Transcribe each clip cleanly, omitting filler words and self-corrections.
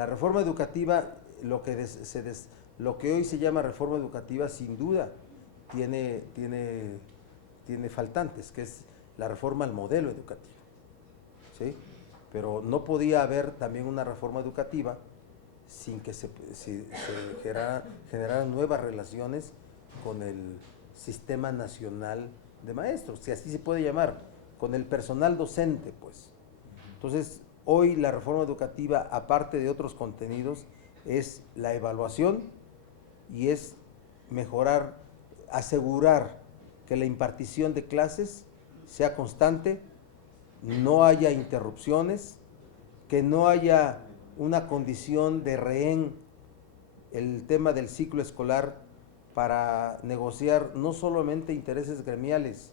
La reforma educativa, lo que hoy se llama reforma educativa, sin duda tiene faltantes, que es la reforma al modelo educativo, ¿sí? Pero no podía haber también una reforma educativa sin que se generaran nuevas relaciones con el Sistema Nacional de Maestros, si así se puede llamar, con el personal docente, pues. Entonces, hoy la reforma educativa, aparte de otros contenidos, es la evaluación y es mejorar, asegurar que la impartición de clases sea constante, no haya interrupciones, que no haya una condición de rehén el tema del ciclo escolar para negociar no solamente intereses gremiales,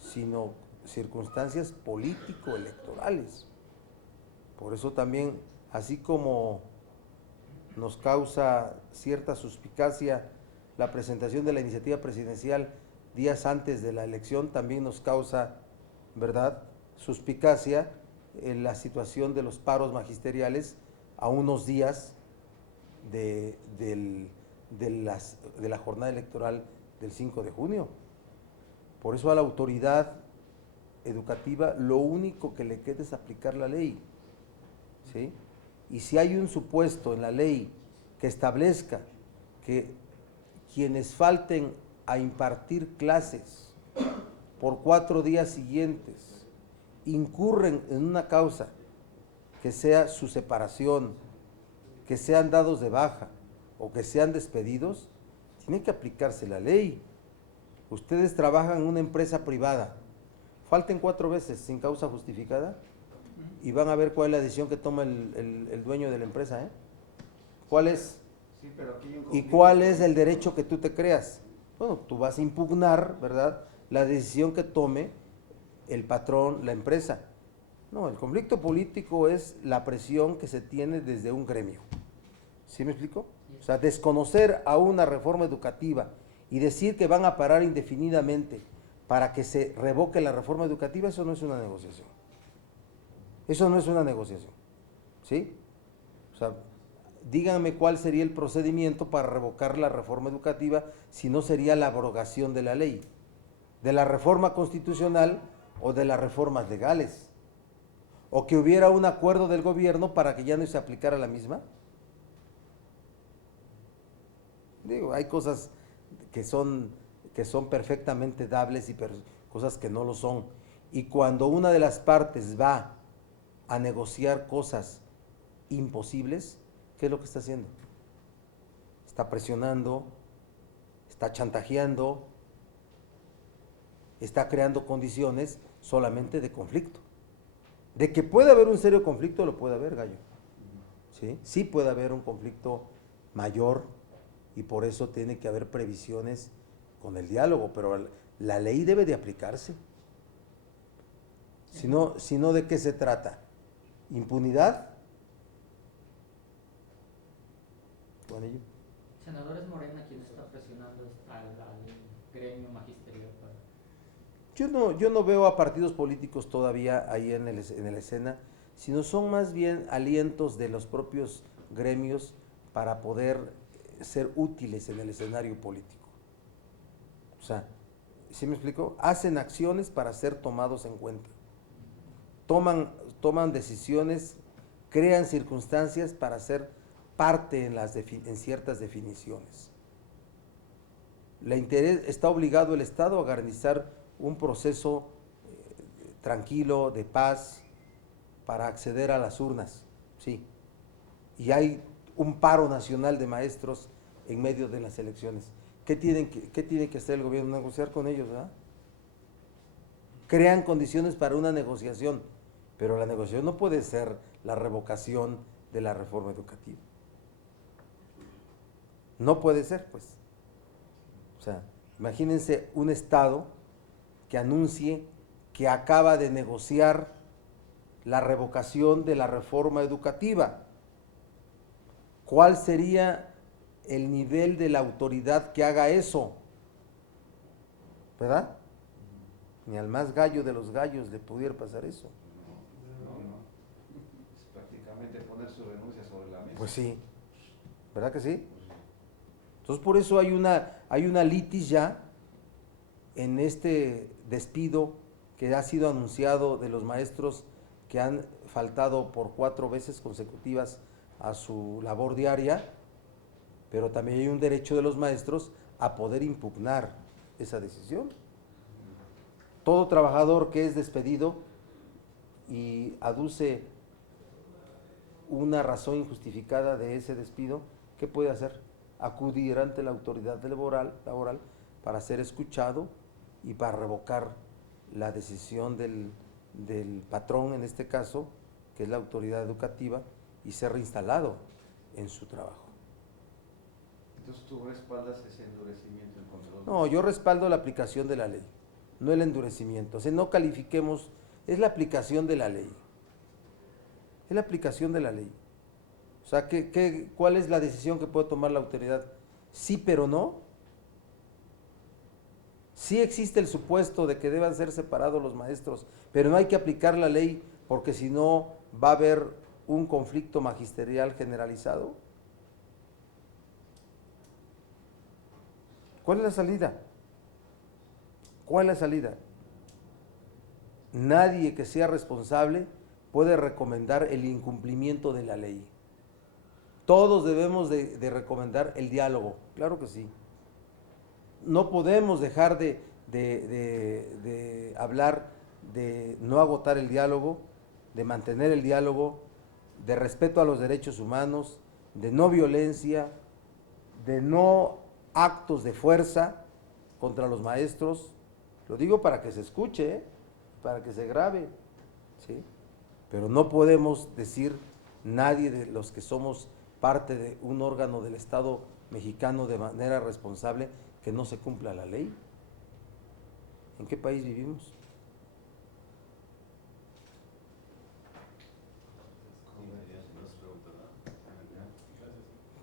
sino circunstancias político-electorales. Por eso también, así como nos causa cierta suspicacia la presentación de la iniciativa presidencial días antes de la elección, también nos causa, ¿verdad?, suspicacia en la situación de los paros magisteriales a unos días de la jornada electoral del 5 de junio. Por eso a la autoridad educativa lo único que le queda es aplicar la ley, ¿sí? Y si hay un supuesto en la ley que establezca que quienes falten a impartir clases por 4 días siguientes incurren en una causa que sea su separación, que sean dados de baja o que sean despedidos, tiene que aplicarse la ley. Ustedes trabajan en una empresa privada, falten 4 veces sin causa justificada y van a ver cuál es la decisión que toma el dueño de la empresa, ¿eh? ¿Cuál es? Sí, pero aquí hay un ¿Y conflicto. cuál es el derecho que tú te creas? Bueno, tú vas a impugnar, ¿verdad?, la decisión que tome el patrón, la empresa. No, el conflicto político es la presión que se tiene desde un gremio. ¿Sí me explico? O sea, desconocer a una reforma educativa y decir que van a parar indefinidamente para que se revoque la reforma educativa, eso no es una negociación. Eso no es una negociación, ¿sí? O sea, díganme cuál sería el procedimiento para revocar la reforma educativa si no sería la abrogación de la ley, de la reforma constitucional o de las reformas legales, o que hubiera un acuerdo del gobierno para que ya no se aplicara la misma. Digo, hay cosas que son perfectamente dables y cosas que no lo son. Y cuando una de las partes va a negociar cosas imposibles, ¿qué es lo que está haciendo? Está presionando, está chantajeando, está creando condiciones solamente de conflicto. De que puede haber un serio conflicto, lo puede haber, Gallo. ¿Sí? Sí puede haber un conflicto mayor y por eso tiene que haber previsiones con el diálogo, pero la ley debe de aplicarse. Si no, ¿de qué se trata? ¿Impunidad? Juanillo. Senador, ¿es Morena quien está presionando al gremio magisterial para...? Yo no veo a partidos políticos todavía ahí en la escena, sino son más bien alientos de los propios gremios para poder ser útiles en el escenario político. O sea, ¿sí me explico? Hacen acciones para ser tomados en cuenta. Toman decisiones, crean circunstancias para ser parte en ciertas definiciones. Está obligado el Estado a garantizar un proceso tranquilo, de paz, para acceder a las urnas, sí. Y hay un paro nacional de maestros en medio de las elecciones. ¿Qué tiene que hacer el gobierno? Negociar con ellos, ¿verdad? Crean condiciones para una negociación, pero la negociación no puede ser la revocación de la reforma educativa. No puede ser, pues. O sea, imagínense un Estado que anuncie que acaba de negociar la revocación de la reforma educativa. ¿Cuál sería el nivel de la autoridad que haga eso? ¿Verdad? Ni al más gallo de los gallos le pudiera pasar eso. No. Es prácticamente poner su renuncia sobre la mesa. Pues sí, ¿verdad que sí? Entonces por eso hay una litis ya en este despido que ha sido anunciado de los maestros que han faltado por 4 veces consecutivas a su labor diaria, pero también hay un derecho de los maestros a poder impugnar esa decisión. Todo trabajador que es despedido y aduce una razón injustificada de ese despido, ¿qué puede hacer? Acudir ante la autoridad laboral para ser escuchado y para revocar la decisión del patrón, en este caso, que es la autoridad educativa, y ser reinstalado en su trabajo. Entonces tú respaldas ese endurecimiento en contra de los No, yo respaldo la aplicación de la ley, no el endurecimiento. O sea, no califiquemos, es la aplicación de la ley. Es la aplicación de la ley. O sea, ¿cuál es la decisión que puede tomar la autoridad? Sí, pero no. Sí existe el supuesto de que deban ser separados los maestros, pero no hay que aplicar la ley porque si no va a haber un conflicto magisterial generalizado. ¿Cuál es la salida? ¿Cuál es la salida? Nadie que sea responsable puede recomendar el incumplimiento de la ley. Todos debemos de recomendar el diálogo, claro que sí. No podemos dejar de hablar de no agotar el diálogo, de mantener el diálogo, de respeto a los derechos humanos, de no violencia, de no actos de fuerza contra los maestros. Lo digo para que se escuche, para que se grabe, ¿sí? Pero no podemos decir nadie de los que somos parte de un órgano del Estado mexicano de manera responsable que no se cumpla la ley. ¿En qué país vivimos?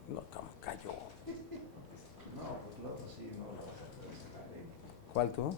No, cayó. No, pues luego sí, no lo vas a poder sacar, ¿eh? ¿Cuál tú?